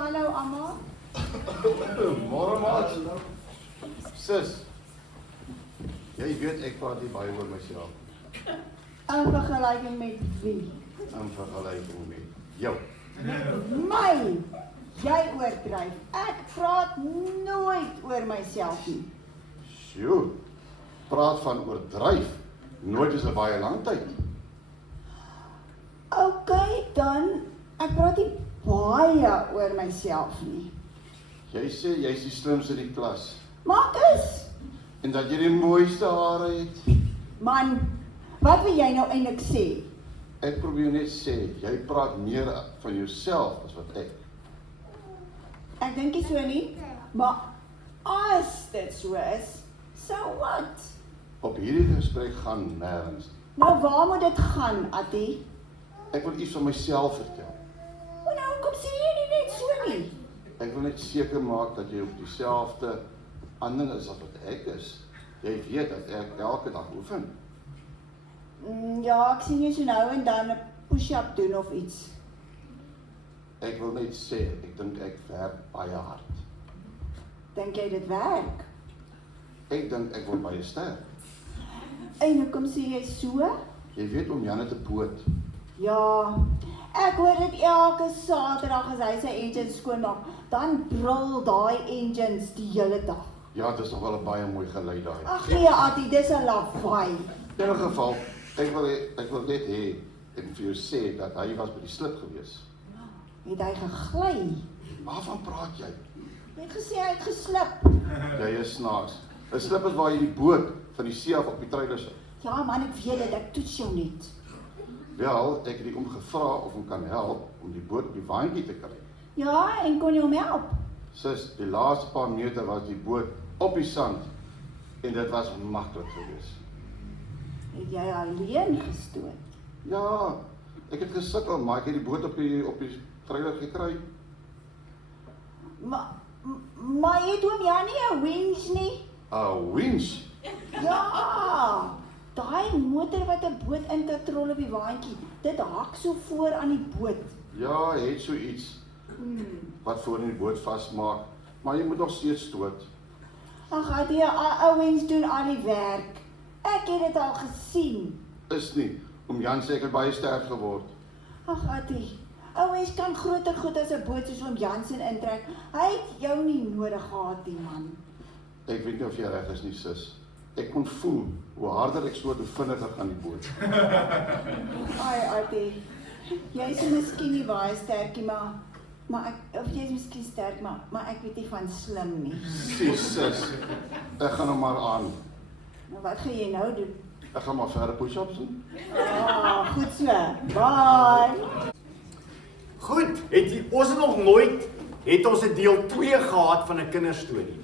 hallo almal. Môre maat. Sis. Jy weet ek praat nie baie oor myself. In vergelijking met wie? In vergelijking met jou. My! Jy oordryf. Ek praat nooit oor myself nie. Sjoe. Praat van oordryf. Nooit is 'n baie lang tyd. OK dan, ek praat nie baie oor myself nie. Jy sê jy's die slimste in die klas. Marcus! En dat jy die mooiste hare het. Man, wat wil jy nou eintlik sê? Ek probeer net sê, jy praat meer van jouself as wat ek. Ek dink nie so nie, maar as dit so is, so what? Op hierdie gesprek gaan nêrens. Nou waar moet dit gaan, Attie? Ek wil iets van myself vertel. O nou, kom sê jy nie net so nie. Ek wil net seker maak dat jy op dieselfde ander is as wat ek is. Jy weet dat ek elke dag oefen. Ja, ek sien jy so nou en dan 'n push-up doen of iets. Ek wil net sê, ek dink ek werk baie hard. Dink jy dit werk? Ek dink ek word baie sterk. En hoekom sê jy so? Jy weet om Jan het 'n boot. Ja, ek hoor dit elke Saterdag as hy sy engine skoonmaak, dan brul daai engines die hele dag. Ja, dit is nog wel 'n baie mooi geluid daai. Ag nee, Attie, dis 'n lawaai. In 'n geval, ek wil net hê en vir jou sê dat hy was by die slip gewees. Het hy gegly? Waarvan praat jy? Jy het gesê hy het geslip. Jy is snaaks. 'n Slip is waar jy die boot van die see af op die treiler sit. Ja man, ek weet dit, ek toets jou net. Wel, ek het hom gevra of hom kan help om die boot op die waantjie te kry. Ja, en kon jy hom help? Sis, die laaste paar meter was die boot op die sand en dit was maklik geweest. Het jy alleen gestoot? Ja, ek het gesukkel, maar ek het die boot op die trailer gekry. Maar het oom Jan nie 'n winch nie? 'n Winch? Ja, daai motor wat 'n boot in te trol op die waantjie, dit hak so voor aan die boot. Ja, hy het so iets wat voor in die boot vasmaak, maar jy moet nog steeds stoot. Ag, Attie, 'n winch doen al die werk. Ek het dit al gesien. Is nie, om Jan sê ek het baie sterk geword. Ag, Attie, 'n winch kan groter goed as 'n boot soos oom Jansen intrek. Hy het jou nie nodig gehad nie, man. Ek weet nie of jy reg is nie, sis. Ek kon voel hoe harder ek stoot, hoe vinniger gaan die boot. Ai, Attie, jy is miskien nie baie sterk nie, maar ek, of jy is miskien sterk, maar ek weet nie van slim nie. Sis, ek gaan hom maar aan. Nou wat gaan jy nou doen? Ek gaan maar verder push-ups doen. Goed so. Bye. Goed, ons het nog nooit, het ons 'n deel 2 gehad van 'n kinderstorie.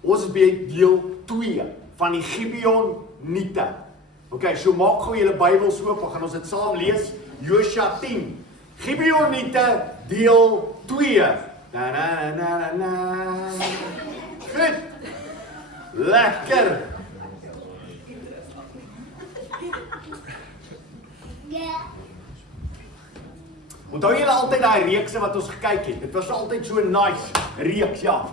Ons is by deel 2 van die Gibeoniete. OK, so maak gou julle Bybels oop, dan gaan ons dit saam lees. Josua 10. Gibeoniete deel 2. Na na na na. Goed. Lekker. Onthou julle altyd daai reekse wat ons gekyk het? Dit was altyd so nice reeks, ja.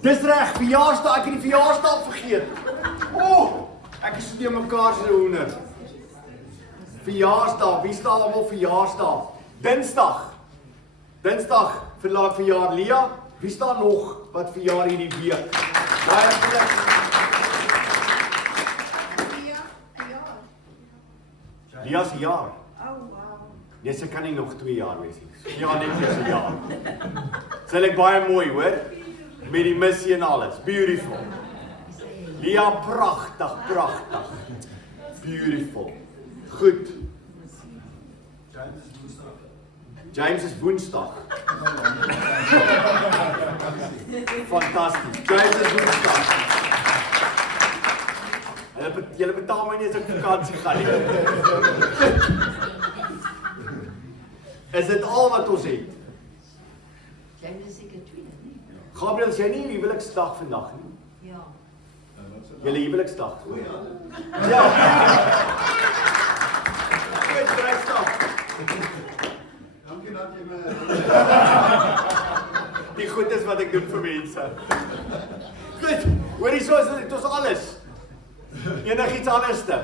Dis reg, verjaarsdag, ek het die verjaarsdag vergeet. Ek is so te mekaar se hoender. Verjaarsdag, wie staan almal verjaarsdag? Dinsdag. Dinsdag verjaar Lia. Wie staan nog wat verjaar hierdie week? Baie geluk. Lia se jaar. Nee, sy kan nie nog 2 jaar wees nie. Ja, net eers 'n jaar. Sy lyk baie mooi, hoor? Met die missie en alles. Beautiful. Lia, pragtig, pragtig. Beautiful. Goed. James is Woensdag. Fantasties. James is Woensdag. Julle betaal my nie as ek vakansie gaan nie. Is dit al wat ons het? James is seker 2, nie? Gabriel, is jy nie huweliksdag vandag nie? Ja. Julle huweliksdag? Ja. Goed, Vrydag. Dankie dat jy my wat ek doen vir mense. Goed, hoor hierso is dit ons alles. Enigiets anderste.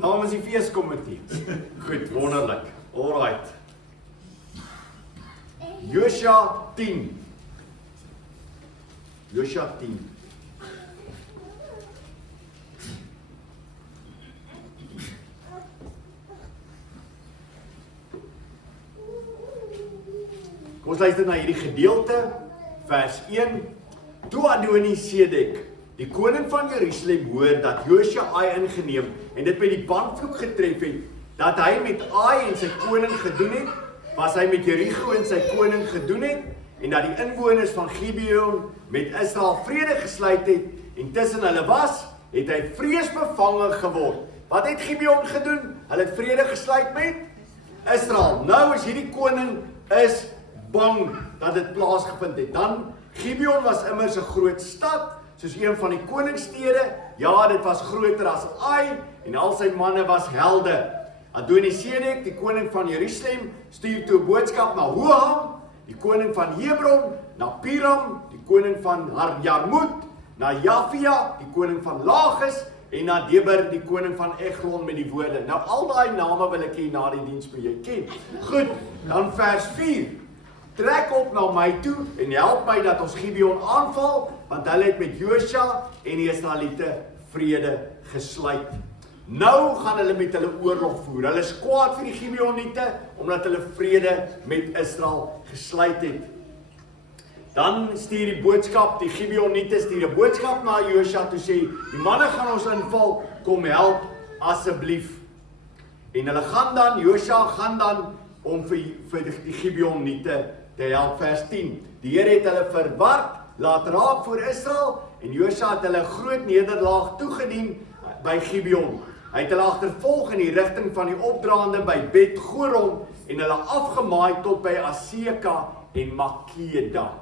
Namens die feeskomitee. Goed, wonderlik. Alright. Josua 10. Josua 10. Kom ons luister na hierdie gedeelte, vers 1. Toe Adoni-Sedek, die koning van Jerusalem, hoor dat Josua Ai ingeneem en dit met die bandvloek getref het, dat hy met Ai en sy koning gedoen het, was hy met Jericho en sy koning gedoen het, en dat die inwoners van Gibeon met Israel vrede gesluit het, en tussen hulle was, het hy vreesbevange geword. Wat het Gibeon gedoen? Hulle het vrede gesluit met Israel. Nou is hierdie koning is bang dat dit plaasgevind het. Dan, Gibeon was immers 'n groot stad, soos een van die koningsstede. Ja, dit was groter as Ai, en al sy manne was helde. Adoni-Sedek, die koning van Jerusalem, stuur toe 'n boodskap na Hoham, die koning van Hebron, na Piram, die koning van Jarmut, na Jafia, die koning van Lagis, en na Deber, die koning van Eglon, met die woorde. Nou, al daai name wil ek hier na die diens by jou ken. Goed, dan vers 4. Trek op na my toe en help my dat ons Gibeon aanval, want hulle het met Josua en die Israeliete vrede gesluit. Nou gaan hulle met hulle oorlog voer. Hulle is kwaad vir die Gibeoniete, omdat hulle vrede met Israel gesluit het. Dan stuur die boodskap, die Gibeoniete stuur 'n boodskap na Josua toe sê, die manne gaan ons inval, kom help asseblief. En hulle gaan dan, Josua gaan dan om vir die Gibeoniete te help, vers 10. Die Here het hulle verward, laat raak voor Israel, en Josua het hulle groot nederlaag toegedien by Gibeon. Hy het hulle agtervolg in die rigting van die opdraande by Bet Goron, en hulle afgemaai tot by Aseka en Makeda.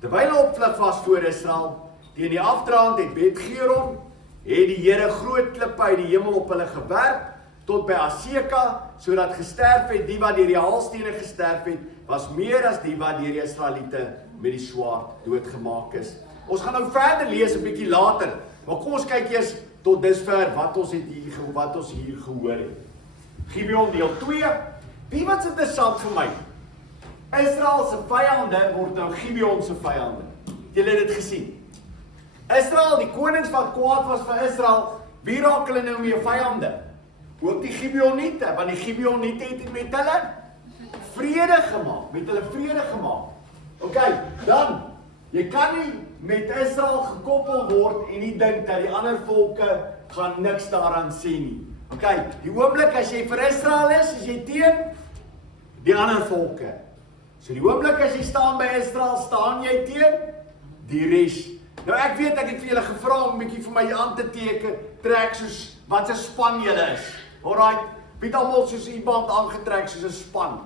Terwyl hulle opvlug was voor Israel, teen die afdraand het Bet Goron, het die Here groot klippe uit die hemel op hulle gewerp, tot by Aseka, sodat gesterf het, die wat deur die haalstene gesterf het, was meer as die wat deur die Israeliete met die swaard doodgemaak is. Ons gaan nou verder lees 'n bietjie later, maar kom ons kyk eers tot dusver wat ons hier gehoor het. Gibeon deel 2. Wie wat is interessant vir my? Israel se vyande word nou Gibeon se vyande. Julle het dit gesien. Israel, die konings wat kwaad was vir Israel, wie raak hulle nou mee vyande? Ook die Gibeoniete, want die Gibeoniete het met hulle vrede gemaak, Ok, dan, jy kan nie met Israel gekoppel word en nie dink dat die ander volke gaan niks daaraan sê nie. Ok, die oomblik as jy vir Israel is jy teen die ander volke. So die oomblik as jy staan by Israel, staan jy teen die res. Nou ek weet ek het vir julle gevra om 'n bietjie vir my aan te teken, trek soos wat 'n span julle is. Alright, wie het almal soos iemand aangetrek soos 'n span?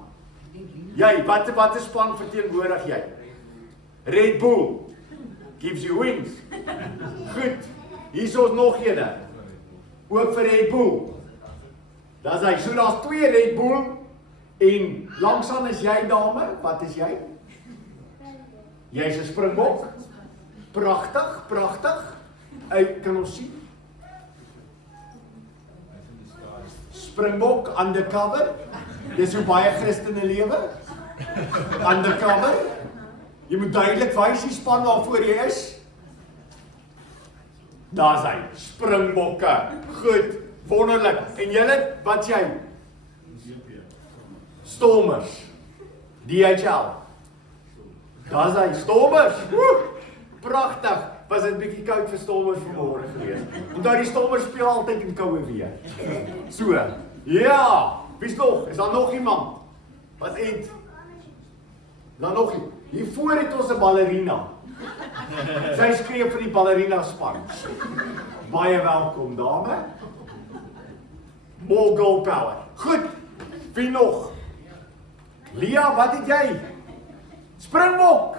Jy, wat 'n span verteenwoordig jy? Red Bull gives you wings. Goed, hier is ons nog ene. Ook vir Red Bull. Dis hy, so daar's 2 Red Bull en langsaan is jy dame, wat is jy? Jy's 'n springbok. Pragtig. Kan ons sien? Springbok undercover. Dis hoe baie Christene lewe. Undercover. Jy moet duidelik wys die span waarvoor jy is. Daar's hy, Springbokke. Goed, wonderlik. En julle, wat's jy? Stormers. DHL. Daar's hy, Stormers. Pragtig. Was dit bietjie koud vir Stormers vanmôre geweest. Onthou die Stormers speel altyd in koue weer. So. Ja, wie's nog? Is daar nog iemand? Wat het? Dan nog nie. Hier voor het ons 'n ballerina. Sy skree vir die ballerina span. Baie welkom, dame. More girl power. Goed. Wie nog? Lia, wat het jy? Springbok.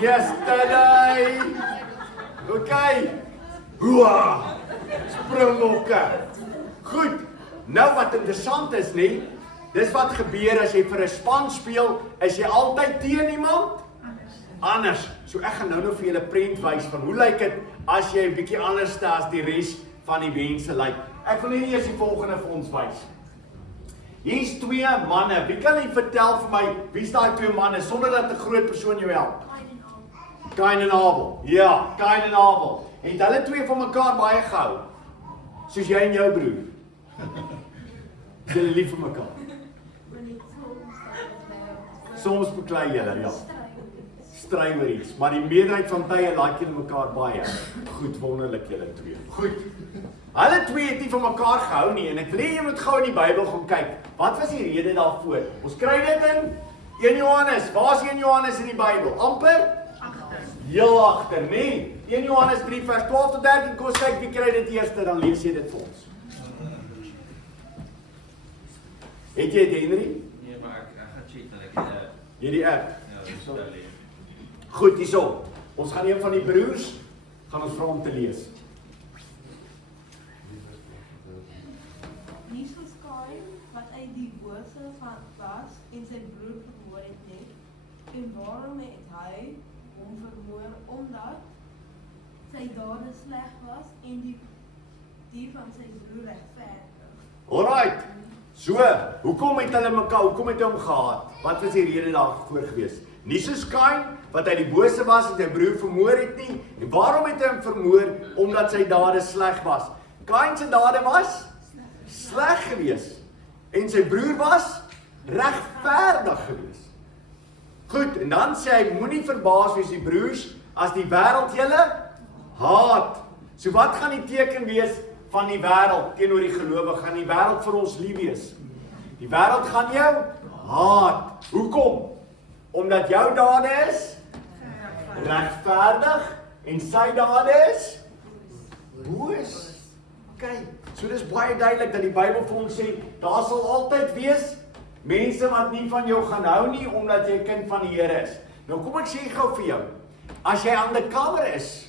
Yesterday. Okay. Springbokke. Goed. Nou wat interessant is, nie? Dis wat gebeur as jy vir 'n span speel, is jy altyd teen iemand anders. So ek gaan nou vir julle 'n prent wys van hoe lyk dit as jy 'n bietjie anders as die res van die mense lyk. Ek wil net eers die volgende vir ons wys. Hier's 2 manne. Wie kan nie vertel vir my wie's daai 2 manne sonder dat 'n groot persoon jou help? Kain en Abel. Ja, Kain en Abel. En hulle 2 van mekaar baie gehou. Soos jy en jou broer. Julle lief vir mekaar. Soms beklei julle, ja. Stry oor iets, maar die meerderheid van tye like julle mekaar baie. Goed, wonderlik julle 2. Goed. Hulle 2 het nie van mekaar gehou nie en ek wil hê jy moet gou in die Bybel gaan kyk. Wat was die rede daarvoor? Ons kry dit in 1 Johannes. Waar is 1 Johannes in die Bybel? Amper heel agter, nee. 1 Johannes 3 vers 12 tot 13. Kom ons kyk wie kry dit eerste, dan lees jy dit vir ons. Het jy dit, Henry? Nee, maar ek gaan check dat ek Jy die app. ja, dis wel leer. Goed, hierso. Ons gaan een van die broers gaan ons vra om te lees. Nie soos Kain, wat uit die bose van was en sy broer vermoor het net. En waarom het hy hom vermoor? Omdat sy dade sleg was en die van sy broer regverdig. Alright. So, hoekom het hy hom gehaat? Wat was die rede daarvoor gewees? Nie soos Kain, wat hy die bose was en sy broer vermoor het nie. En waarom het hy hom vermoor? Omdat sy dade sleg was. Kain se dade was sleg gewees. En sy broer was regverdig gewees. Goed, en dan sê hy, moenie verbaas wees die broers, as die wêreld julle haat. So wat gaan die teken wees van die wêreld teenoor die gelowige? Gaan die wêreld vir ons lief wees? Die wêreld gaan jou haat. Hoekom? Omdat jou dade is regverdig en sy dade is boos. Kyk, so dis baie duidelik dat die Bybel vir ons sê, daar sal altyd wees mense wat nie van jou gaan hou nie, omdat jy 'n kind van die Here is. Nou kom ek sê gou vir jou, as jy undercover is,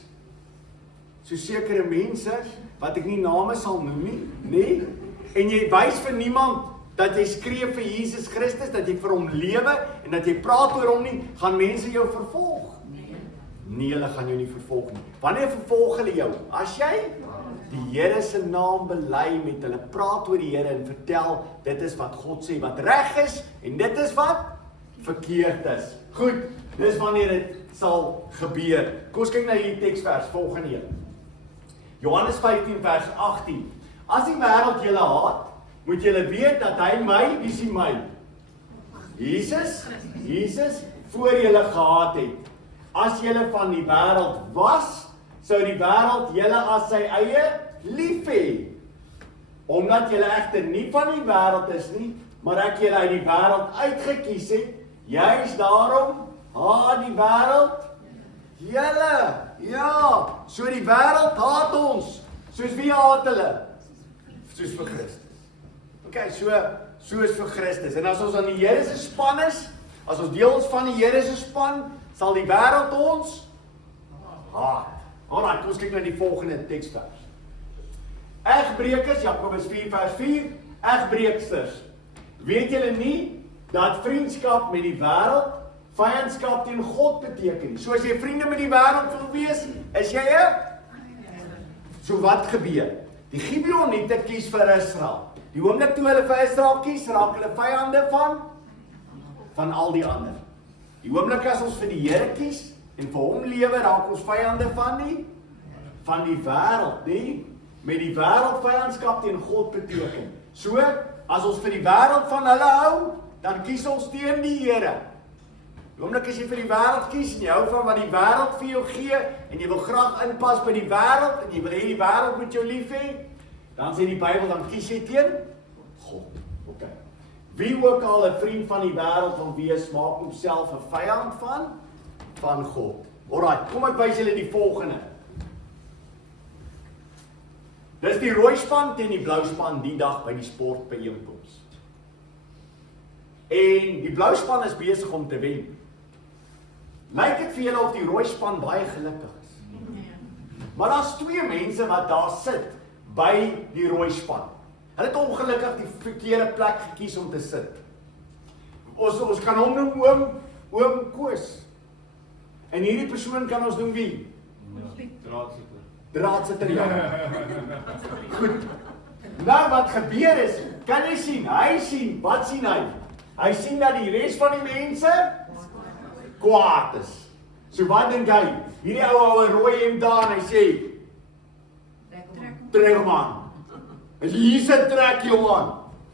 so sekere mense, wat ek nie name sal noem nie, nee, en jy wys vir niemand, dat jy skree vir Jesus Christus, dat jy vir hom lewe, en dat jy praat oor hom nie, gaan mense jou vervolg? Nee, hulle gaan jou nie vervolg nie. Wanneer vervolg hulle jou? As jy die Here se naam bely met hulle, praat oor die Here en vertel, dit is wat God sê, wat reg is, en dit is wat verkeerd is. Goed, dis wanneer dit sal gebeur. Kom ons kyk na hierdie teksvers, volgende een. Johannes 15 vers 18. As die wêreld julle haat, moet julle weet dat hy my, wie sien my? Jesus voor julle gehaat het. As julle van die wêreld was, sou die wêreld julle as sy eie lief hê. Omdat julle egter nie van die wêreld is nie, maar ek julle uit die wêreld uitgekies het, juis daarom haat die wêreld julle. Ja, so die wêreld haat ons. Soos wie haat hulle? Soos vir Christus. Okay, soos vir Christus. En as ons aan die Here se span is, as ons deel ons van die Here se span, sal die wêreld ons haat. Alraai, kom ons kyk na die volgende teksvers. Egbreekers, Jakobus 4 vers 4, egbreeksters. Weet julle nie dat vriendskap met die wêreld vyandskap teen God beteken? So as jy vriende met die wêreld wil wees, is jy 'n So wat gebeur? Die Gibeoniete kies vir Israel. Die oomblik toe hulle vir Israel kies, raak hulle vyande van al die ander. Die oomblik as ons vir die Here kies en vir hom lewe, raak ons vyande van die wêreld, nie? Met die wêreld vyandskap teen God beteken. So, as ons vir die wêreld van hulle hou, dan kies ons teen die Here. Die oomblik as jy vir die wêreld kies en jy hou van wat die wêreld vir jou gee en jy wil graag inpas by die wêreld en jy wil hê die wêreld moet jou lief hê, dan sê die Bybel, dan kies jy teen God. Okay. Wie ook al 'n vriend van die wêreld wil wees, maak homself 'n vyand van God. Alraai, kom ek wys julle die volgende. Dis die rooi span teen die blou span die dag by die sportbyeenkoms. En die blou span is besig om te wen. Lyk dit vir julle of die rooi span baie gelukkig is? Maar daar's 2 mense wat daar sit by die rooi span. Hulle het ongelukkig die verkeerde plek gekies om te sit. Ons kan hom noem oom Koos. En hierdie persoon kan ons noem wie? Draadsitter, ja. Goed. Nou wat gebeur is, kan jy sien, wat sien hy? Hy sien dat die res van die mense kwaad is. So wat dink hy? Hierdie ou rooi hemp daar en hy sê, trek hom aan. As jy hier sit, trek jou aan.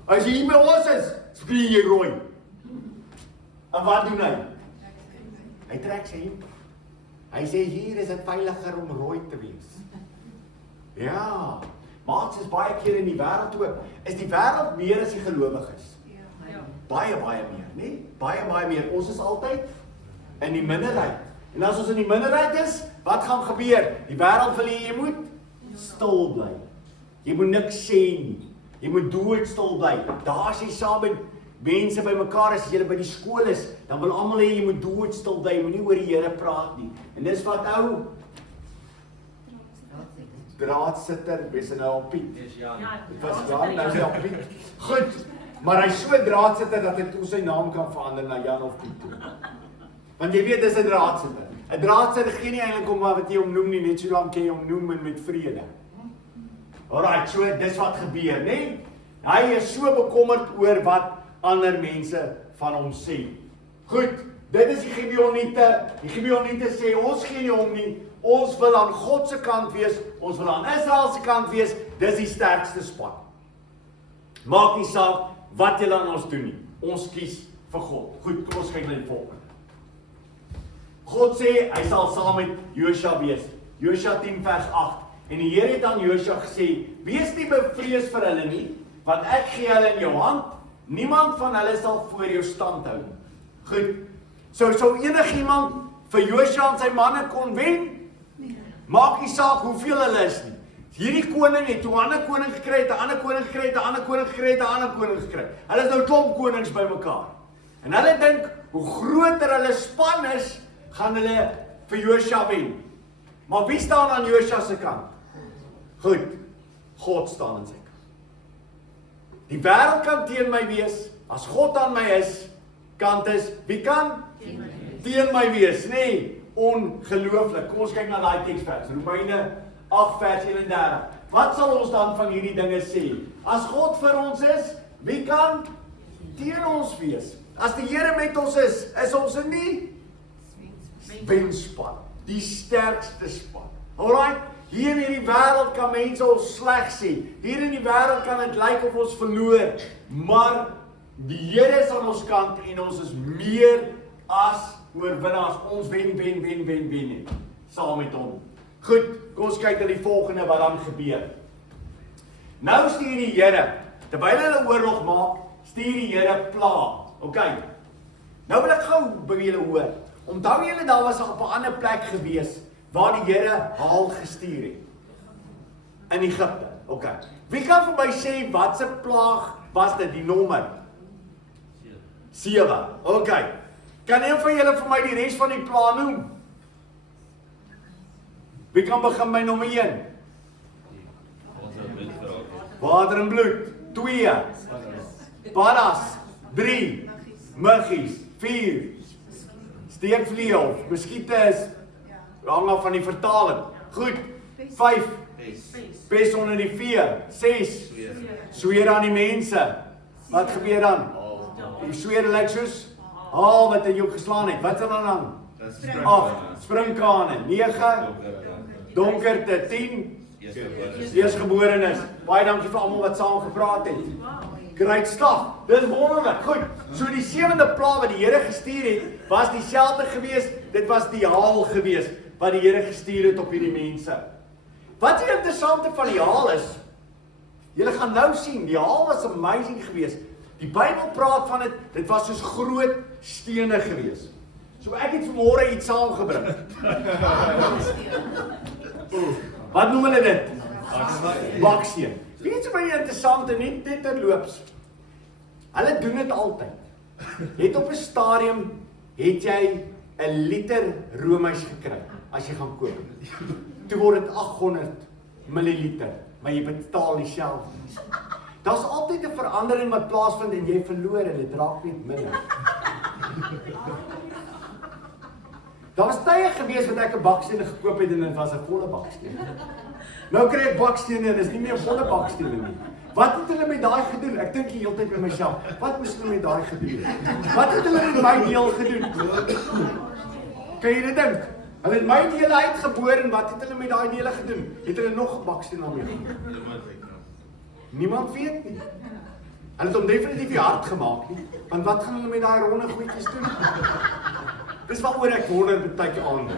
As jy hier by ons is, skree jy rooi. En wat doen hy? Hy trek sy hemp. Hy sê hier is dit veiliger om rooi te wees. Ja, maar dit is baie keer in die wêreld ook. Is die wêreld meer as die gelowiges? Baie meer, nee? Baie meer. Ons is altyd in die minderheid. En as ons in die minderheid is, wat gaan gebeur? Die wêreld wil hê jy moet stil bly. Jy moet niks sê nie. Jy moet doodstil bly. Daar as jy saam met mense bymekaar is, as jy by die skool is, dan wil almal hê jy moet doodstil bly, jy moet nie oor die Here praat nie. En dis wat ou draadsitter, wees nou al Piet. Dis Jan. Dit was Jan, nou is hy al Piet. Goed, maar hy so draadsitter dat hy toe sy naam kan verander na Jan of Piet toe. Want jy weet, dis 'n draadsitter. 'n Draadsitter gee nie eintlik om wat jy hom noem nie, net so lank jy hom noem en met vrede. Alright, so dis wat gebeur, né? Hy is so bekommerd oor wat ander mense van hom sê. Goed, dit is die Gibeoniete. Die Gibeoniete sê, ons gee nie om nie, ons wil aan God se kant wees, ons wil aan Israel se kant wees, dis die sterkste span. Maak nie saak wat julle aan ons doen nie, ons kies vir God. Goed, kom ons kyk na die volgende. God sê, hy sal saam met Josua wees. Josua 10 vers 8. En die Here het aan Josua gesê, wees nie bevrees vir hulle nie, want ek gee hulle in jou hand, niemand van hulle sal voor jou stand hou. Goed, sou enigiemand vir Josua en sy manne kon wen? Maak nie saak hoeveel hulle is nie. Hierdie koning het 'n ander koning gekry, 'n ander koning gekry, 'n ander koning gekry, 'n ander koning gekry. Hulle is nou klomp konings bymekaar. En hulle dink, hoe groter hulle span is, gaan hulle vir Josua wen. Maar wie staan aan Josua se kant? Goed, God staan aan sy kant. Die wêreld kan teen my wees, as God aan my kant is, wie kan? Teen my wees, nee, ongelooflik. Kom ons kyk na daai teksvers, Romeine 8 vers 31. Wat sal ons dan van hierdie dinge sê? As God vir ons is, wie kan teen ons wees? As die Here met ons is ons in die wenspan, die sterkste span. Alright, hier in hierdie wêreld kan mense ons sleg sê. Hier in die wêreld kan dit lyk of ons verloor, maar die Here is aan ons kant en ons is meer as oorwinnaars. Ons wen, saam met hom. Goed, kom ons kyk na die volgende wat dan gebeur. Nou stuur die Here, terwyl hulle oorlog maak, stuur die Here pla. Okay. Nou wil ek gou by julle hoor. Onthou julle daar was op 'n ander plek gewees waar die Here haal gestuur het. In Egipte. Okay. Wie kan vir my sê wat se plaag was dit, die nommer? 7. Okay. Kan een van julle vir my die res van die plaag noem? Wie kan begin by nommer 1? Water en bloed. 2. Paddas. 3. Muggies. 4. Steekvliee of muskiete hang af van die vertaling. Goed. 5. Pes onder die vee. 6. Sweer aan die mense. Wat gebeur dan? Die sweer lyk soos haal wat in jou geslaan het. Wat is dan? 8. Springkane. 9. Donkerte. 10. Eersgeborenes. Baie dankie vir almal wat saam gepraat het. Great stuff. Dis wonderlik. Goed. So die 7de plaag wat die Here gestuur het, was dieselfde gewees. Dit was die haal gewees wat die Here gestuur het op hierdie mense. Wat die interessante van die haal is, julle gaan nou sien, die haal was amazing gewees. Die Bybel praat van dit was soos groot stene gewees. So ek het vanmôre iets saamgebring. Wat noem hulle dit? Baksteen. Weet jy baie interessant en net terloops. Hulle doen dit altyd. Het op 'n stadium het jy 'n liter roomys gekry as jy gaan koop. Toe word dit 800 milliliter, maar jy betaal dieselfde. Daar's altyd 'n verandering wat plaasvind en jy verloor en dit raak net minder. Daar was tye gewees wat ek 'n bakstene gekoop het en dit was 'n volle baksteen. Nou kry ek bakstene en is nie meer volle bakstene nie. Wat het hulle met daai gedoen? Ek dink die hele tyd by myself, wat moes hulle met daai gedoen? Wat het hulle met my deel gedoen? Kan jy dit dink? Hulle het my dele uitgeboor en wat het hulle met daai dele gedoen? Het hulle nog 'n baksteen daarmee gemaak? Niemand weet nie. Hulle het hom definitief nie hard gemaak nie, want wat gaan hulle met daai ronde goedjies doen? Dis waaroor ek wonder baie keer aande.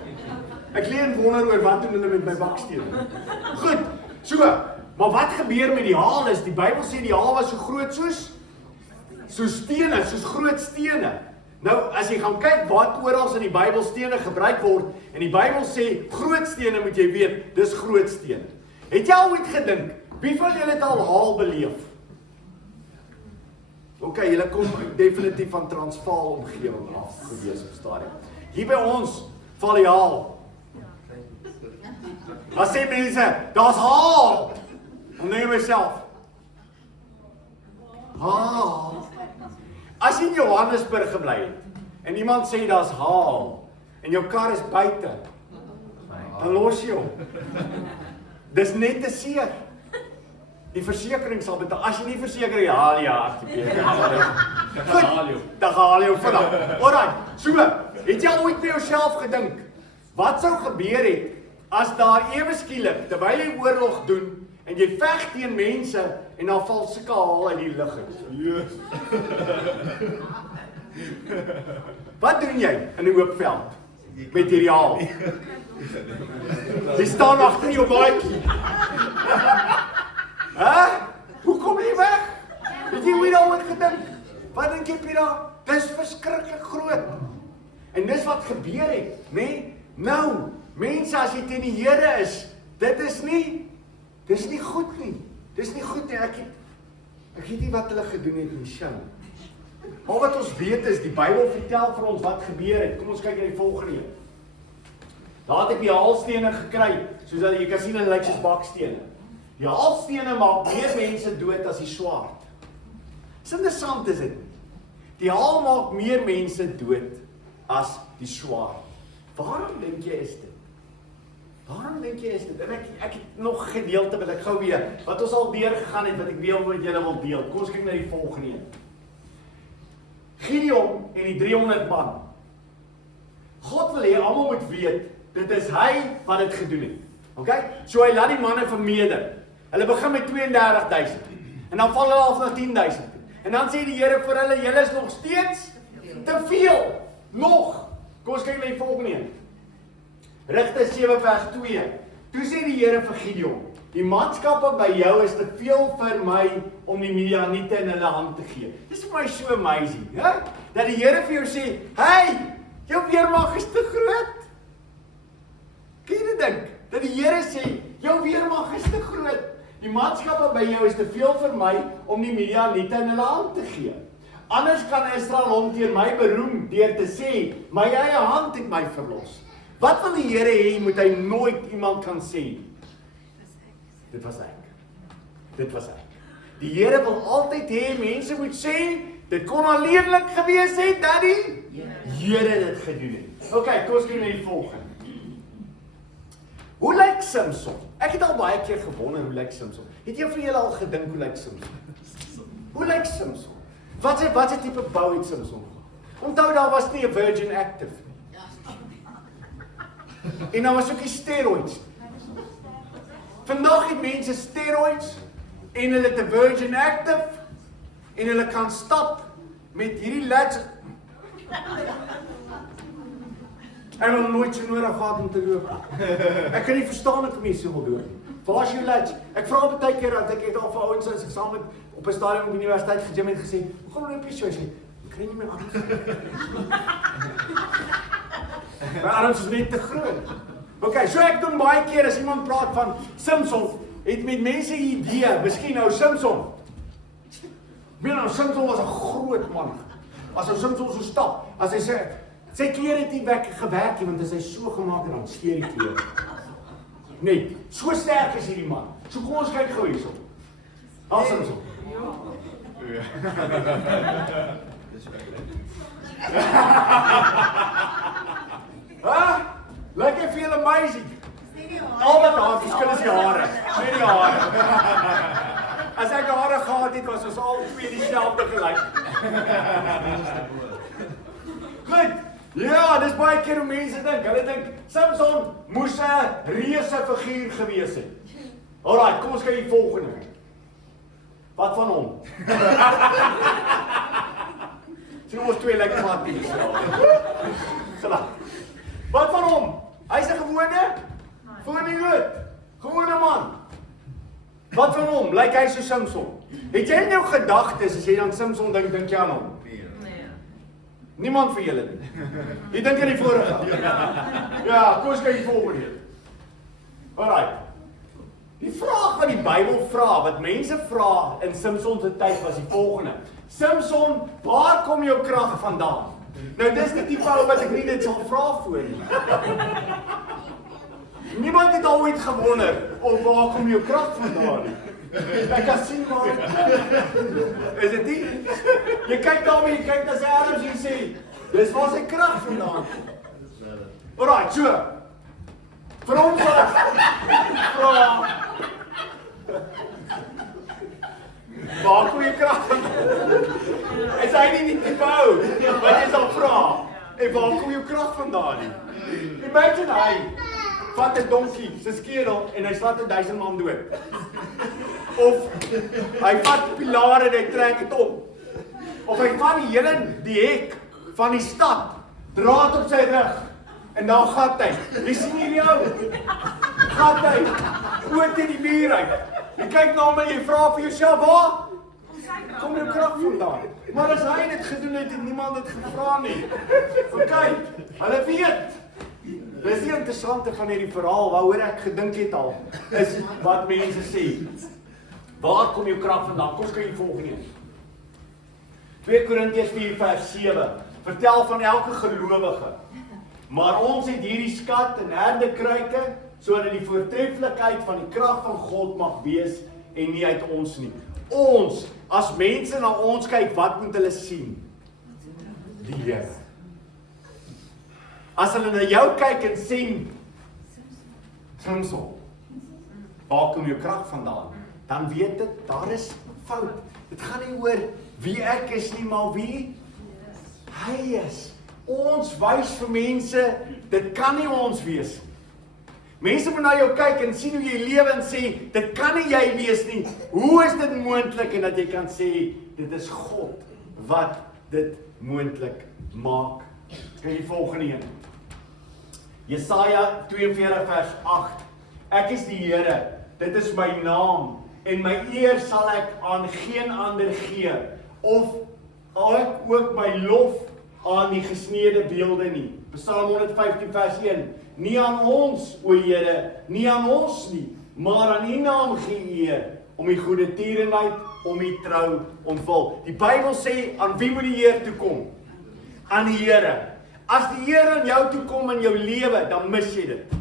Ek leen wonder oor wat doen hulle met my bakstene. Goed, so, maar wat gebeur met die haal is, die Bybel sê die haal was so groot soos stene, soos groot stene. Nou, as jy gaan kyk wat oral in die Bybel stene gebruik word, en die Bybel sê, groot stene moet jy weet, dis groot stene. Het jy al ooit gedink, wie van julle het al haal beleef? Ok, julle kom definitief van Transvaal omgewing af gewees op stadium. Hier by ons, val die haal. Dan sê mense, daar's haal! Dan denk ek myself, haal? As jy in Johannesburg gebly het, en iemand sê daar's haal, en jou kar is buite, dan los jy hom. Dis net te seer. Die versekering sal betaal. As jy nie verseker haal jy hartjie. Dan haal jy vanaf. Alright, so, het jy al ooit by jouself gedink, wat sou gebeur het, as daar ewe skielik, terwyl jy oorlog doen, en jy veg teen mense, en dan val sulke haal uit die lug uit. Wat doen jy in 'n oop veld? Met hierdie haal? Jy staan agter jou baadjie. Hoe kom jy weg? Het jy hoe daaroor gedink? Wat dink jy Pieter? Dis verskriklik groot. En dis wat gebeur het, nê? Nou, mense as jy teen die Here is, dis nie goed nie. Dis nie goed nie. Ek weet nie wat hulle gedoen het in die show. Al wat ons weet is, die Bybel vertel vir ons wat gebeur het. Kom ons kyk na die volgende een. Daar het ek die haalstene gekry, soos dat jy kan sien hulle lyk soos bakstene. Die haalstene maak meer mense dood as die swaard. Dis interessant is dit. Die haal maak meer mense dood as die swaard. Waarom dink jy is dit? Waarom dink jy is dit? En ek het nog gedeelte wil ek gou weer, wat ons al deur gegaan het, wat ek weer met julle wil deel. Kom ons kyk na die volgende een. Gideon en die 300 man. God wil hê almal moet weet, dit is hy wat dit gedoen het. Okay? So hy laat die manne vermeerder. Hulle begin met 32,000. En dan val hulle af na 10,000. En dan sê die Here vir hulle, julle is nog steeds te veel. Nog. Kom ons kyk na die volgende een. Rigters 7 vers 2. Toe sê die Here vir Gideon, die manskappe by jou is te veel vir my om die Midianiete in hulle hand te gee. Dis vir my so amazing, hè? Dat die Here vir jou sê, hey, jou weermag is te groot. Kan jy dit dink? Dat die Here sê, jou weermag is te groot. Die manskappe by jou is te veel vir my om die Midianiete in hulle hand te gee. Anders kan Israel hom teen my beroem deur te sê, my eie hand het my verlos. Wat wil die Here hê, moet hy nooit iemand kan sê? Dit was ek. Dit was ek. Die Here wil altyd hê, mense moet sê, dit kon alleenlik gewees het, dat die Here dit gedoen het. Ok, kom ons kyk na die volgende. Hoe lyk Samson? Ek het al baie keer gewonder hoe lyk Samson. Het jy van julle al gedink hoe lyk Samson? Hoe lyk Samson? Wat se tipe bou het Samson? Onthou daar was nie 'n Virgin Active nie. En daar was ook die steroids. Vandag het mense steroids en hulle het 'n Virgin Active en hulle kan stap met hierdie lads. Ek het nooit so nodig gehad om te loop. Ek kan nie verstaan dat mense so wil doen nie. Waar is jou lads? Ek vra baie keer dat ek het al vir ouens as ek saam met op 'n stadium op die universiteit gegym het gesê, "Hoe gaan loop jy so?" Ek sê, "Ek kry nie meer arms." My arms is net te groot. Okay, so ek doen baie keer as iemand praat van Samson, het met mense idee, miskien nou Samson. Nou Samson was 'n groot man. As ou Samson so stap, as hy sê, sy klere het nie gewerk nie, want as hy so gemaak het, dan steur die klere. Nee, so sterk is hierdie man. So kom ons kyk gou hierso. Haal Samson. Dis reg. Hæ? Lyk hy vir julle amazing? Al wat daar verskil is die hare, nie die hare. As ek hare gehad het, was ons al twee dieselfde gelyk. Goed, ja, dis baie keer hoe mense dink. Hulle dink, Samson moes 'n reuse figuur gewees het. Alright, kom ons kyk die volgende. Wat van hom? Sien ons twee lyk glad nie. Wat van hom? Hy's 'n gewone Jood. Gewone man. Wat van hom? Lyk hy so Samson? Het jy in jou gedagtes as jy aan Samson dink, dink jy aan hom? Nee. Niemand vir julle nie. Jy dink aan die vorige. Ja, kom ons kyk die volgende. Alright. Die vraag wat die Bybel vra, wat mense vra in Samson se tyd was die volgende. Samson, waar kom jou krag vandaan? Nou dis die tipe ou wat ek nie dit sal vra voor nie. Niemand het al ooit gewonder of waar kom jou krag vandaan nie. Ek kan sien maar. Is dit nie? Jy kyk daarmee, jy kyk na sy arms en sê, dis waar sy krag vandaan kom. Alright, so. Vir hom sal ek vra. Waar kom jy krag vandaan? Is hy nie die tipe ou wat jy sal vra? En waar kom jou krag vandaan nie? Imagine hy vat 'n donkie se skedel en hy slaat 1000 man dood. Of hy vat pilare en hy trek dit op. Of hy vat die hek van die stad, dra dit op sy rug en dan gat hy. Jy sien hierdie ou? Gat hy oor teen die muur uit. Jy kyk na hom en jy vra vir jouself, waar kom jou krag vandaan? Maar as hy dit gedoen het en niemand het gevra nie. Kyk, hulle weet. Dis die interessante van hierdie verhaal waaroor ek gedink het al, is wat mense sê. Waar kom jou krag vandaan? Kom ons kyk die volgende een. 2 Korintiërs 4 vers 7 vertel van elke gelowige. Maar ons het hierdie skat in herdekruike, sodat die voortreffelikheid van die krag van God mag wees en nie uit ons nie. Ons, as mense na ons kyk, wat moet hulle sien? Die Here. As hulle na jou kyk en sien, Samson, waar kom jou krag vandaan? Dan weet dit, daar is fout. Dit gaan nie oor wie ek is nie, maar wie hy is. Ons wys vir mense, dit kan nie ons wees nie. Mense moet na jou kyk en sien hoe jy lewe en sê, dit kan nie jy wees nie. Hoe is dit moontlik? En dat jy kan sê, dit is God wat dit moontlik maak. Kyk die volgende een. Jesaja 42 vers 8. Ek is die Here, dit is my naam, en my eer sal ek aan geen ander gee, of ek ook my lof aan die gesneede beelde nie. Psalm 115 vers 1. Nie aan ons, o Here, nie aan ons nie, maar aan U naam gee eer, om U goeie tierenheid, om U trou ontvul. Die Bybel sê, aan wie moet die eer toe kom? Aan die Here. As die Here aan jou toe kom in jou lewe, dan mis jy dit.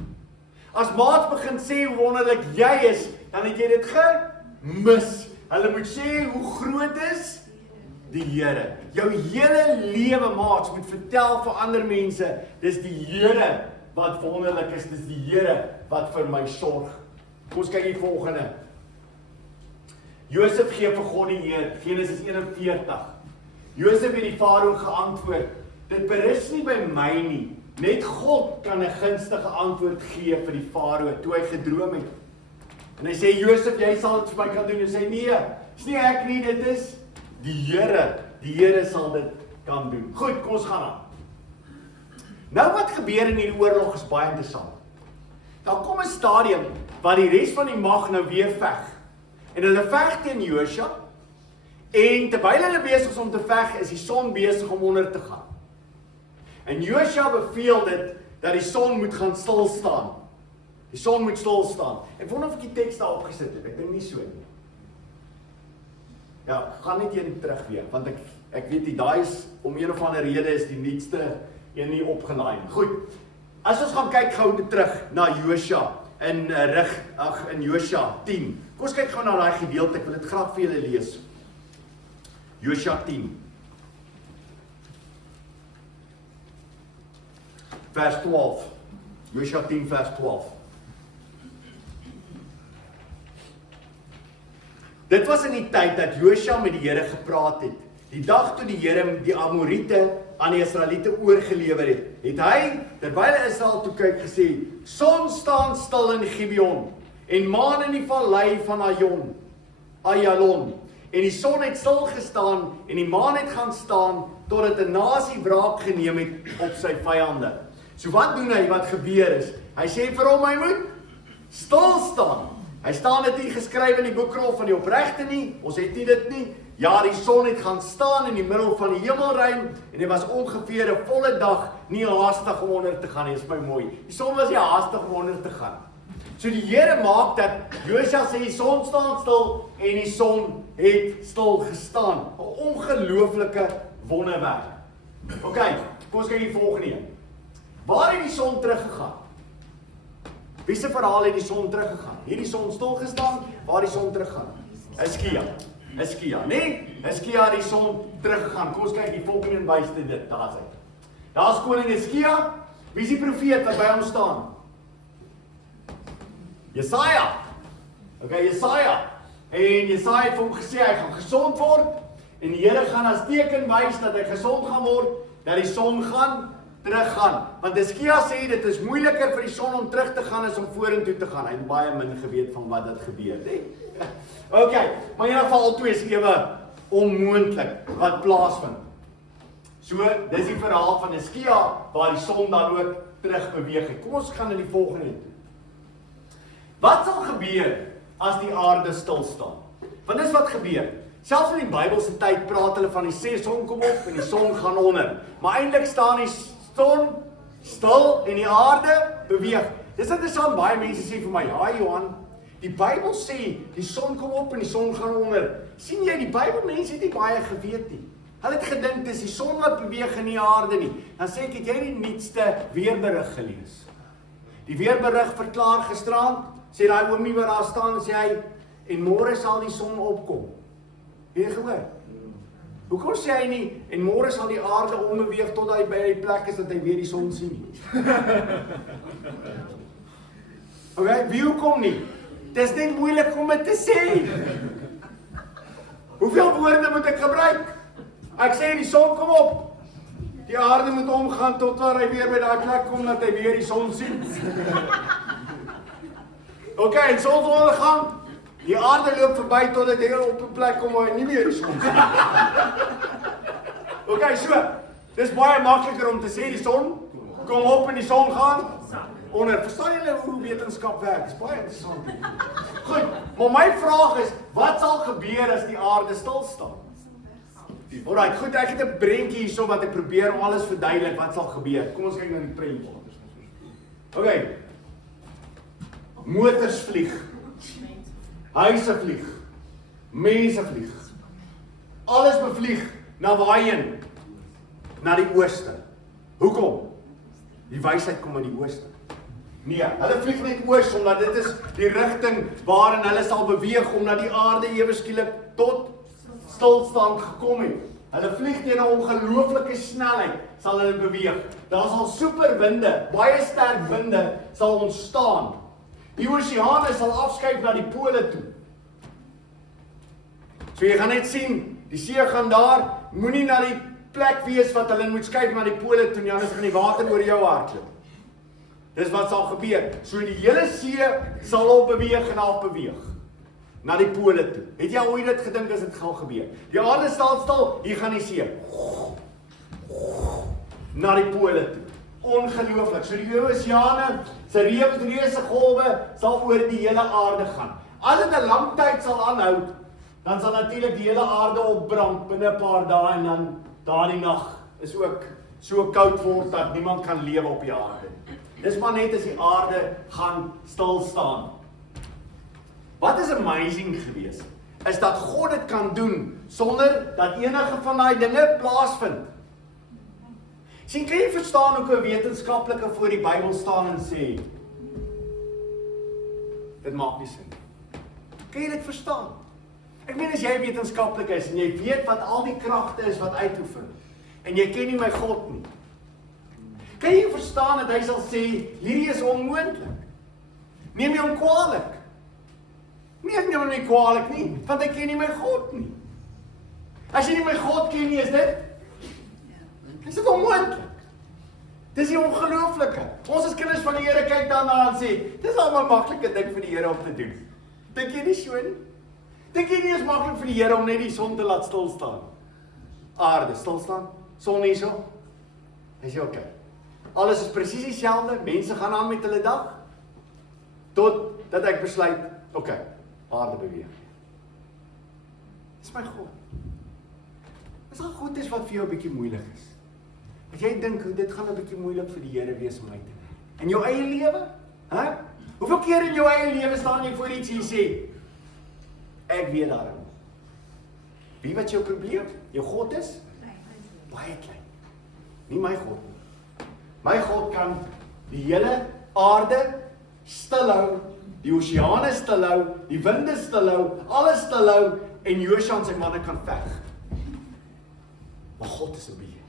As maats begin sê hoe wonderlik jy is, dan het jy dit gemis. Hulle moet sê hoe groot is die Here. Jou hele lewe, maats, moet vertel vir ander mense, dis die Here wat wonderlik is, dis die Here wat vir my sorg. Kom ons kyk die volgende. Josef gee vir God die eer, Genesis 41. Josef het die Farao geantwoord, dit berus nie by my nie, net God kan 'n gunstige antwoord gee vir die Farao, toe hy gedroom het. En hy sê, Josef, jy sal dit vir my kan doen. En hy sê, nee, is nie ek nie, dit is die Here sal dit kan doen. Goed, kom ons gaan aan. Nou wat gebeur in hierdie oorlog is baie interessant. Daar kom 'n stadium waar die res van die mag nou weer veg. En hulle veg teen Josua, en terwyl hulle besig is om te veg, is die son besig om onder te gaan. En Josua beveel dit, dat die son moet gaan stil staan. Die son moet stil staan. Ek wonder of ek die teks daar opgesit het, ek dink nie so nie. Ja, gaan net een terug weer, want ek weet nie, daai is, om een of ander rede is die nuutste een nie opgelaai. Goed, as ons gaan kyk gou terug na Josua, in Josua 10. Kom ons kyk gou na daai gedeelte, ek wil dit graag vir julle lees. Josua 10. Vers 12. Josua 10 vers 12. Dit was in die tyd dat Josua met die Here gepraat het. Die dag toe die Here die Amoriete aan die Israeliete oorgelewer het, het hy, terwyl Israel toe kyk, gesê: Son staan stil in Gibeon en maan in die vallei van Ayalon. En die son het stil gestaan en die maan het gaan staan totdat 'n nasie wraak geneem het op sy vyande. So wat doen hy? Wat gebeur is? Hy sê vir hom, hy moet stil staan. Hy staan dit nie geskryf in die boekrol van die opregte nie. Ons het nie dit nie. Ja, die son het gaan staan in die middel van die hemelruim en dit was ongeveer 'n volle dag, nie haastig om onder te gaan nie. Dis my mooi. Die son was nie haastig om onder te gaan. So die Here maak dat Josua sê die son staan stil en die son het stil gestaan. 'n Ongelooflike wonderwerk. OK, kom ons kyk die volgende een. Waar het die son teruggegaan? Wie se verhaal het die son teruggegaan? Hier die son stil gestaan, waar die son teruggaan? Hiskia, nee? Hiskia het die son teruggegaan. Kom ons kyk die volgende een wys dit. Daar's hy. Daar's koning Hiskia. Wie is die profeet wat by hom staan? Jesaja. OK, Jesaja. En Jesaja het vir hom gesê hy gaan gesond word en die Here gaan as teken wys dat hy gesond gaan word, dat die son gaan teruggaan. Want Hiskia sê dit is moeiliker vir die son om terug te gaan as om vorentoe te gaan. Hy het baie min geweet van wat dit gebeur, hè. OK, maar in ieder geval twee is ewe onmoontlik wat plaasvind. So, dis die verhaal van Hiskia waar die son dan ook terug beweeg het. Kom ons gaan na die volgende toe. Wat sal gebeur as die aarde stil staan? Want dis wat gebeur. Selfs in die Bybelse tyd praat hulle van die son kom op en die son gaan onder. Maar eintlik staan die son stil en die aarde beweeg. Dis interessant, baie mense sê vir my, ja Johan, die Bybel sê die son kom op en die son gaan onder. Sien jy, die Bybelmense het nie baie geweet nie. Hulle het gedink dis die son wat beweeg en nie die aarde nie. Dan sê ek, het jy die nuutste weerberig gelees? Die weerberig verklaar gisterand, sê daai oomie wat daar staan, sê hy, en môre sal die son opkom. Het jy gehoor? Hoekom sê hy nie, en môre sal die aarde ombeweeg tot hy by die plek is dat hy weer die son sien nie? OK, wie hoekom nie? Dis net moeilik om dit te sê. Hoeveel woorde moet ek gebruik? Ek sê die son kom op. Die aarde moet omgaan tot waar hy weer by daai plek kom dat hy weer die son sien. OK, en son ondergang. Die aarde loop verby totdat hy op 'n plek kom waar hy nie meer die son sien. OK, so. Dis baie makliker om te sê die son kom op en die son gaan onder. Verstaan julle hoe wetenskap werk? Dis baie interessant. Goed, maar my vraag is, wat sal gebeur as die aarde stil staan? Alright, goed, ek het 'n prentjie hierso wat ek probeer om alles verduidelik wat sal gebeur. Kom ons kyk na die prentjie. OK. Motors vlieg. Huise vlieg. Mense vlieg. Alles bevlieg na waarheen? Na die ooste. Hoekom? Die wysheid kom uit die ooste. Nee, hulle vlieg net oos omdat dit is die rigting waarin hulle sal beweeg omdat die aarde ewe skielik tot stilstand gekom het. Hulle vlieg teen 'n ongelooflike snelheid sal hulle beweeg. Daar sal superwinde, baie sterk winde sal ontstaan. Die oseane sal afskuif na die pole toe. So jy gaan net sien, die see gaan daar, moenie na die plek wees wat hulle moet skuif na die pole toe nie, anders gaan die water oor jou hardloop. Dis wat sal gebeur. So die hele see sal op beweeg en af beweeg na die pole toe. Het jy ooit dit gedink as dit gaan gebeur? Die aarde staan stil, hier gaan die see na die pole toe. Ongelooflik. So die oseane se reuse golwe sal oor die hele aarde gaan. As dit 'n lang tyd sal aanhou, dan sal natuurlik die hele aarde opbrand binne 'n paar dae en dan daardie nag is ook so koud word dat niemand kan lewe op die aarde. Dis maar net as die aarde gaan stil staan. Wat is amazing geweest, is dat God dit kan doen sonder dat enige van daai dinge plaasvind. Sien, kan jy verstaan hoe 'n wetenskaplike voor die Bybel staan en sê, dit maak nie sin. Kan jy dit verstaan? Ek meen as jy wetenskaplik is en jy weet wat al die kragte is wat uitoefen en jy ken nie my God nie. Kan jy verstaan dat hy sal sê hierdie is onmoontlik? Neem jy hom kwaadlik? Nee, ek neem hom nie kwaadlik nie, want ek ken nie my God nie. As jy nie my God ken nie, is dit onmoontlik. Dis die ongelooflike. Ons as kinders van die Here kyk daarna en sê, dis al 'n maklike ding vir die Here om te doen. Dink jy nie so nie? Dink jy nie is maklik vir die Here om net die son te laat stil staan? Aarde stil staan, son hierso. Is jy okay? Alles is presies dieselfde, mense gaan aan met hulle dag tot dat ek besluit, okay, aarde beweeg. Dis my God. Dis al goed is wat vir jou 'n bietjie moeilik is. As jy dink dit gaan 'n bietjie moeilik vir die Here wees om uit te werk. In jou eie lewe? Hè? Hoeveel keer in jou eie lewe staan jy voor iets en jy sê, ek weet daarom. Wie wat jou probleem? Jou God is? Baie klein. Nie my God nie. My God kan die hele aarde stilhou, die oseane stilhou, die winde stilhou, alles stilhou en Josua en sy manne kan veg. Maar God is 'n beheer.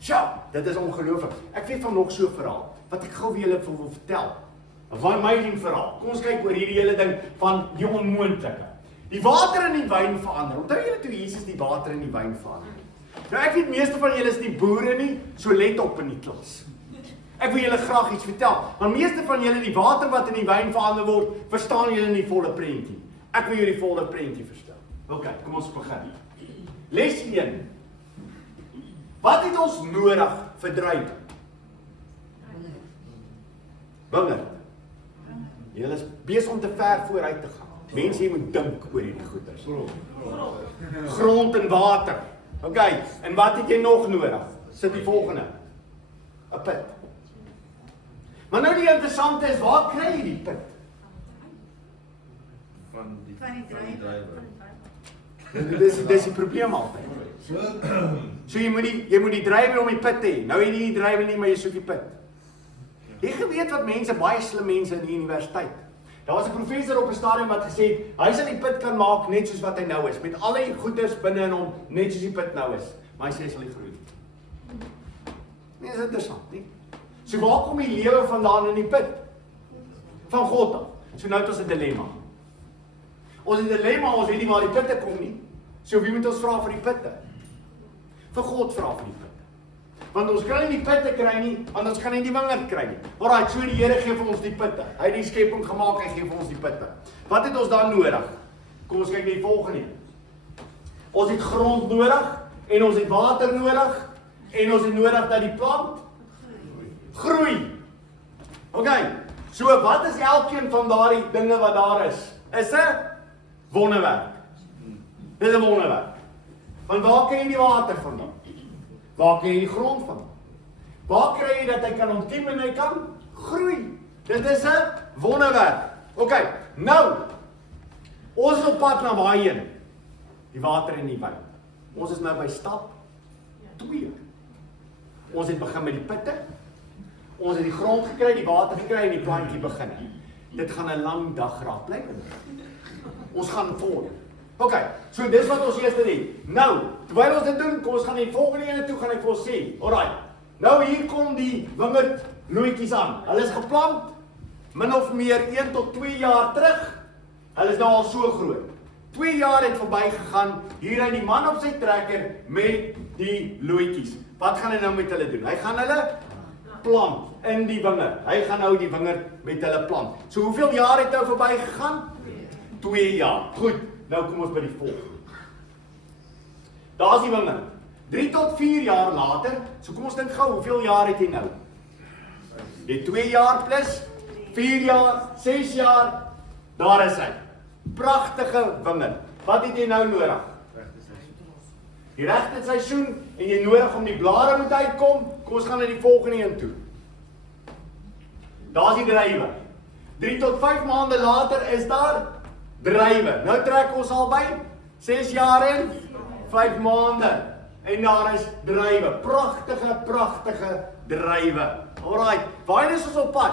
Ja, dit is ongelooflik. Ek weet van nog so 'n verhaal wat ek gou vir julle wil vertel. 'n Van amazing verhaal. Kom ons kyk oor hierdie hele ding van die onmoontlike. Die water in die wyn verander. Onthou julle toe Jesus die water in die wyn verander? Nou ek weet meeste van julle is nie boere nie, so let op in die klas. Ek wil julle graag iets vertel, want meeste van julle die water wat in die wyn verander word, verstaan julle nie die volle prentjie. Ek wil julle die volle prentjie verstel. OK, kom ons begin. Les 1. Wat het ons nodig vir druiwe? Wingerd. Julle is besig om te ver vooruit te gaan. Mense, jy moet dink oor hierdie goeders. Grond en water. OK, en wat het jy nog nodig? Sit die volgende. 'n Put. Maar nou die interessante is, waar kry jy die put? Van die drywer. Dis die probleem altyd. So jy moet die drywer om die put hê. Nou jy nie die drywer nie, maar jy soek die put. Jy geweet wat mense, baie slim mense in die universiteit. Daar was 'n professor op 'n stadium wat gesê het, hy sal die put kan maak net soos wat hy nou is, met al die goeders binne in hom, net soos die put nou is. Maar hy sê hy sal nie groei. Nee, is interessant, nie? So waar kom die lewe vandaan in die put? Van God af. So nou het ons 'n dilemma. Ons het 'n dilemma, ons weet nie waar die putte kom nie. So wie moet ons vra vir die putte? Vir God vra vir die putte. Want ons kan nie die putte kry nie, want ons kan nie die wingerd kry nie. Alraai, so die Here gee vir ons die putte. Hy het die skepping gemaak, hy gee vir ons die putte. Wat het ons dan nodig? Kom ons kyk na die volgende. Ons het grond nodig en ons het water nodig en ons het nodig dat die plant groei. OK. So wat is elkeen van daardie dinge wat daar is? Is 'n wonderwerk. Dit is 'n wonderwerk. Want waar kry jy die water vandaan? Waar kry jy die grond vandaan? Waar kry jy dat hy kan ontkiem en hy kan groei? Dit is 'n wonderwerk. OK. Nou, ons is op pad na waarheen? Die water in die wyn. Ons is nou by stap 2. Ons het begin met die putte. Ons het die grond gekry, die water gekry en die plantjie begin. Dit gaan 'n lang dag raak bly. Ons gaan voort. OK, so dis wat ons eers doen. Nou, terwyl ons dit doen, kom ons gaan die volgende ene toe gaan ek vir ons sê. Alraai. Nou hier kom die wingerdloetjies aan. Hulle is geplant min of meer 1 tot 2 jaar terug. Hulle is nou al so groot. 2 jaar het verbygegaan. Hier ry die man op sy trekker met die loetjies. Wat gaan hy nou met hulle doen? Hy gaan hulle plant in die wingerd. Hy gaan nou die wingerd met hulle plant. So hoeveel jaar het nou verbygegaan? 2 jaar. Goed. Nou kom ons by die volgende. Daar's die wingerd. 3 tot 4 jaar later, so kom ons dink gou, hoeveel jaar het jy nou? Jy 2 jaar plus 4 jaar, 6 jaar. Daar is hy. Pragtige wingerd. Wat het jy nou nodig? Die regte seisoen en jy nodig om die blare moet uitkom. Kom ons gaan na die volgende een toe. Daar's die druiwe. 3 tot 5 maande later is daar druiwe. Nou trek ons al by 6 jaar en 5 maande. En daar is druiwe. Pragtige druiwe. Alraai, waarheen is ons op pad?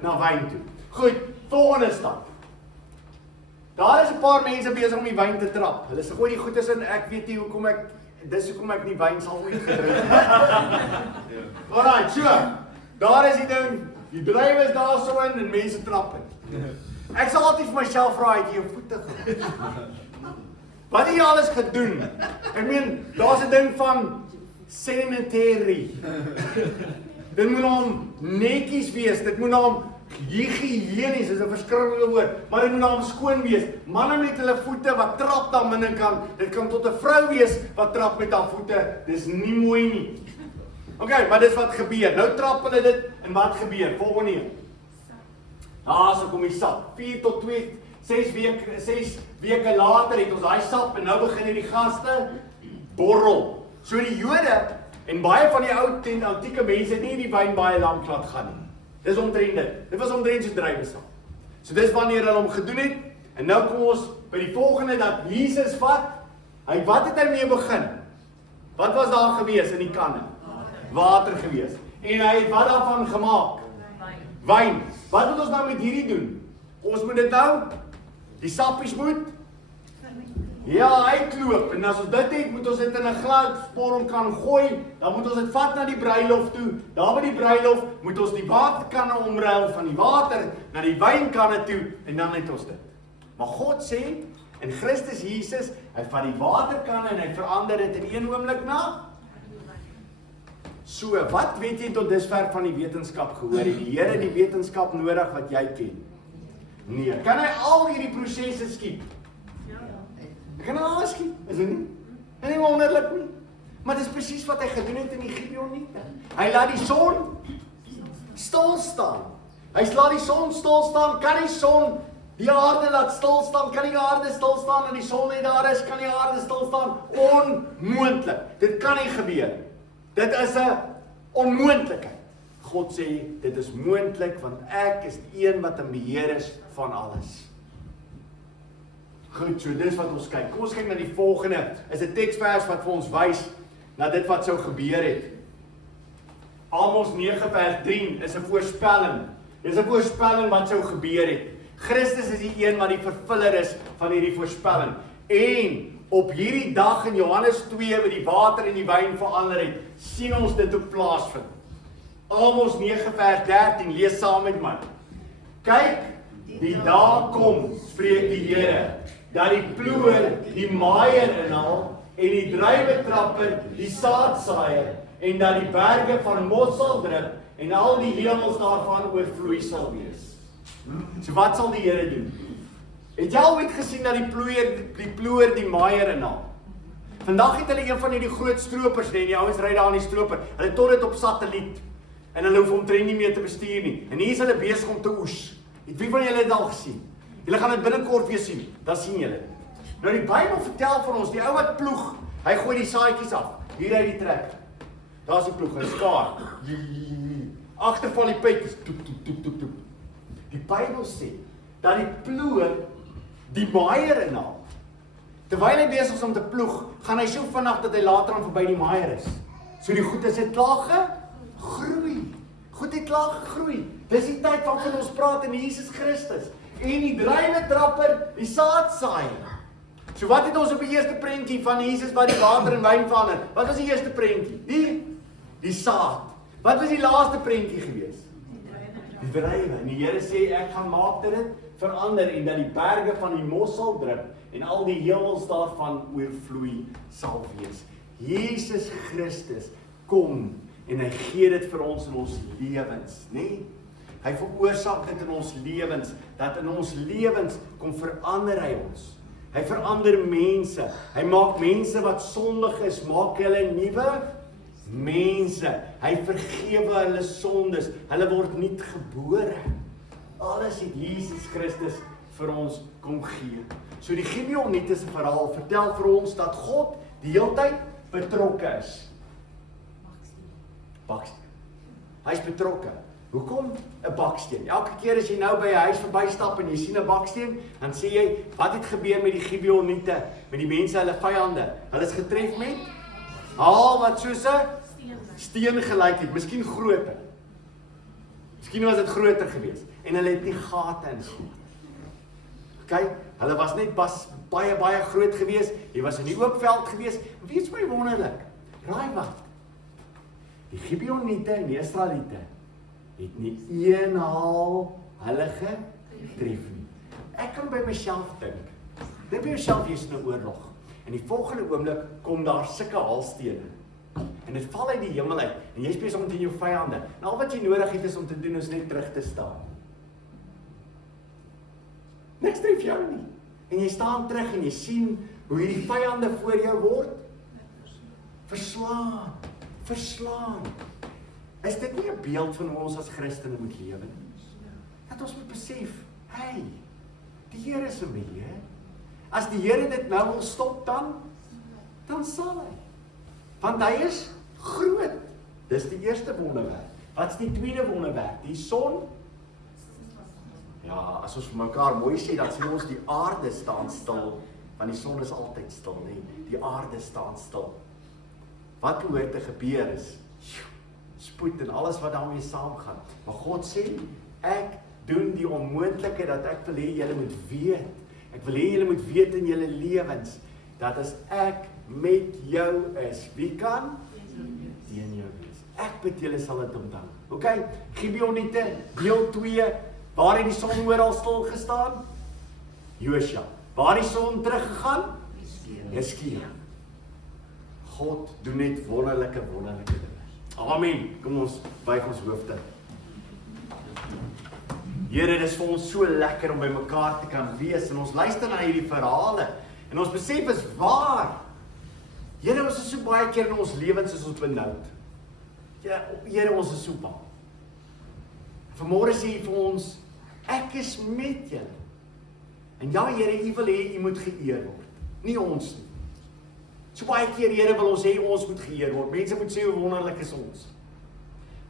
Na wyn toe. Goed, volgende stap. Daar is 'n paar mense besig om die wyn te trap. Hulle sê gooi die goedes in, ek weet nie hoekom dis hoekom ek nie wyn sal ooit gedrink het. Alright, so. Daar is die ding. Die drywe is daar so in en mense trap in. Ek sal altyd vir myself vra, het jy jou voete gehad? Wat het jy alles gedoen? Ek meen, daar's 'n ding van sanitary. Dit moet hom netjies wees, dit moet hom higiënies, is 'n verskriklike woord, maar dit moet hom skoon wees. Manne met hulle voete wat trap daar binnenkant, dit kan tot 'n vrou wees wat trap met haar voete, dis nie mooi nie. Okay, maar dis wat gebeur. Nou trap hulle dit en wat gebeur? Volgende een. So kom die sap. 4 tot 6 weke later het ons daai sap en nou begin hierdie gaste borrel. So die Jode en baie van die antieke mense het nie die wyn baie lank laat gaan nie. Dis omtrent dit. Dit was omtrent so druiwesap. So dis wanneer hulle hom gedoen het en nou kom ons by die volgende dat Jesus wat het hy mee begin? Wat was daar gewees in die kanne? Water gewees. En hy het wat daarvan gemaak? Wyn. Wat moet ons nou met hierdie doen? Ons moet dit nou, die sappies moet uitloop. En as ons dit het, moet ons dit in 'n glasvorm kan gooi. Dan moet ons dit vat na die bruilof toe. Daar by die bruilof moet ons die waterkanne omruil van die water na die wynkanne toe en dan het ons dit. Maar God sê in Christus Jesus, hy vat die waterkanne en hy verander dit in een oomblik na. So, wat weet jy tot dusver van die wetenskap gehoor? Het die Here die wetenskap nodig wat jy ken? Nee, kan hy al hierdie prosesse skiep? Hy kan alles skiep, is dit nie? En nie wonderlik nie. Maar dis presies wat hy gedoen het in die Gibeoniete. Hy laat die son stil staan. Hy laat die son stil staan, kan die son die aarde laat stil staan, kan die aarde stil staan en die son net daar is, kan die aarde stil staan? Onmoontlik. Dit kan nie gebeur. Dit is 'n onmoontlikheid. God sê, dit is moontlik, want ek is die een wat in beheer is van alles. Goed, so dis wat ons kyk. Kom ons kyk na die volgende, is 'n teksvers wat vir ons wys na dit wat sou gebeur het. Amos 9 vers 3 is 'n voorspelling. Dis 'n voorspelling wat sou gebeur het. Christus is die een wat die vervuller is van hierdie voorspelling. En op hierdie dag in Johannes 2 waar die water en die wyn verander het, sien ons dit ook plaasvind. Amos 9 vers 13, lees saam met my. Kyk, die dag kom, spreek die Here, dat die ploer die maaier inhaal en die druiwetrapper die saadsaaier en dat die berge van mos sal drup en al die hemels daarvan oorvloei sal wees. So wat sal die Here doen? Het jy al ooit gesien dat die ploer die maaier inhaal? Vandag het hulle een van hierdie groot stroopers, die ouens ry daar aan die stroper. Hulle tot dit op satelliet en hulle hoef omtrent nie meer te bestuur nie. En hier is hulle besig om te oes. Het wie van julle dit al gesien? Julle gaan dit binnekort weer sien. Dan sien julle. Nou die Bybel vertel vir ons, die ou wat ploeg, hy gooi die saadjies af. Hier uit die trek. Daar's die ploeg, hy skaar. Agter van die pypies. Toep toep toep toep toep. Die Bybel sê dat die ploer die maaier inhaal. Terwyl hy besig is om te ploeg, gaan hy so vinnig dat hy later aan verby die maaier is. So die goed is het klaar gegroei. Goed het klaar gegroei. Dis die tyd waarvan ons praat in Jesus Christus. En die druiwetrapper, die saadsaaier. So wat het ons op die eerste prentjie van Jesus wat die water in wyn verander? Wat was die eerste prentjie? Die saad. Wat was die laaste prentjie gewees? Die druiwe. En die Here sê ek gaan maak dat dit verander en dat die berge van die mos sal drup en al die hemels daarvan oorvloei sal wees. Jesus Christus kom en hy gee dit vir ons in ons lewens, nê? Hy veroorsaak dit in ons lewens, dat in ons lewens kom verander hy ons. Hy verander mense. Hy maak mense wat sondig is, maak hulle nuwe mense. Hy vergewe hulle sondes. Hulle word nuut gebore. Alles het Jesus Christus vir ons kom gee. So die Gibeoniete se verhaal vertel vir ons dat God die hele tyd betrokke is. Baksteen. Hy's betrokke. Hoekom 'n baksteen? Elke keer as jy nou by 'n huis verbystap en jy sien 'n baksteen, dan sê jy, wat het gebeur met die Gibeoniete, met die mense, hulle vyande? Hulle is getref met wat soos 'n steen gelyk het, miskien groter. Miskien was dit groter geweest en hulle het nie gate insien. Okay? Hulle was net baie groot geweest. Jy was in die oop veld geweest. Weet jy my wonderlik? Raai wat? Die Gibeoniete en die Israeliete het nie een haal hulle getref nie. Ek kan by myself dink. Dink by jouself jy's in 'n oorlog. En die volgende oomblik kom daar sulke haalstene. En dit val uit die hemel uit en jy's besig om teen jou vyande. En al wat jy nodig het is om te doen is net terug te staan. Niks tref jou nie. En jy staan terug en jy sien hoe hierdie vyande voor jou word verslaan. Verslaan. Is dit nie 'n beeld van hoe ons as Christene moet lewe nie? Dat ons moet besef, hey, die Here is met jou. As die Here dit nou wil stop dan sal hy. Want hy is groot. Dis die eerste wonderwerk. Wat's die tweede wonderwerk? Die son. Ja, as ons vir mekaar mooi sê, dan sien ons die aarde staan stil, want die son is altyd stil, nie? Die aarde staan stil. Wat behoort te gebeur is spoed en alles wat daarmee saamgaan. Maar God sê, ek doen die onmoontlike dat ek wil hê julle moet weet. Ek wil hê julle moet weet in julle lewens dat as ek met jou is, wie kan teen jou wees? Ek bid julle sal dit onthou. OK, Gibeoniete, deel 2. Waar het die son oral stil gestaan? Josua. Waar het die son teruggegaan? Hizkia. God doen net wonderlike dinge. Amen. Kom ons buig ons hoofde. Here, dit is vir ons so lekker om by mekaar te kan wees en ons luister na hierdie verhale en ons besef is waar. Here, ons is so baie keer in ons lewens is ons benoud. Ja, Here, ons is so bang. Vanmôre sê hy vir ons, ek is met julle. En ja, Here, u wil hê u moet geëer word, nie ons nie. So baie keer, Here, wil ons hê ons moet geëer word. Mense moet sê hoe wonderlik is ons.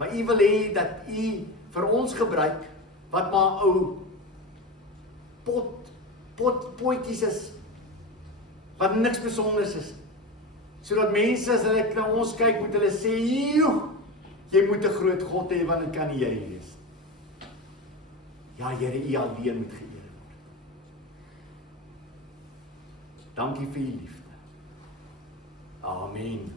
Maar u wil hê dat u vir ons gebruik wat maar ou potjies is, wat niks besonders is. Sodat mense as hulle na ons kyk, moet hulle sê, jy moet 'n groot God hê, want dit kan nie jy wees. Ja, Here, u alleen moet geëer word. Dankie vir u liefde. Amen.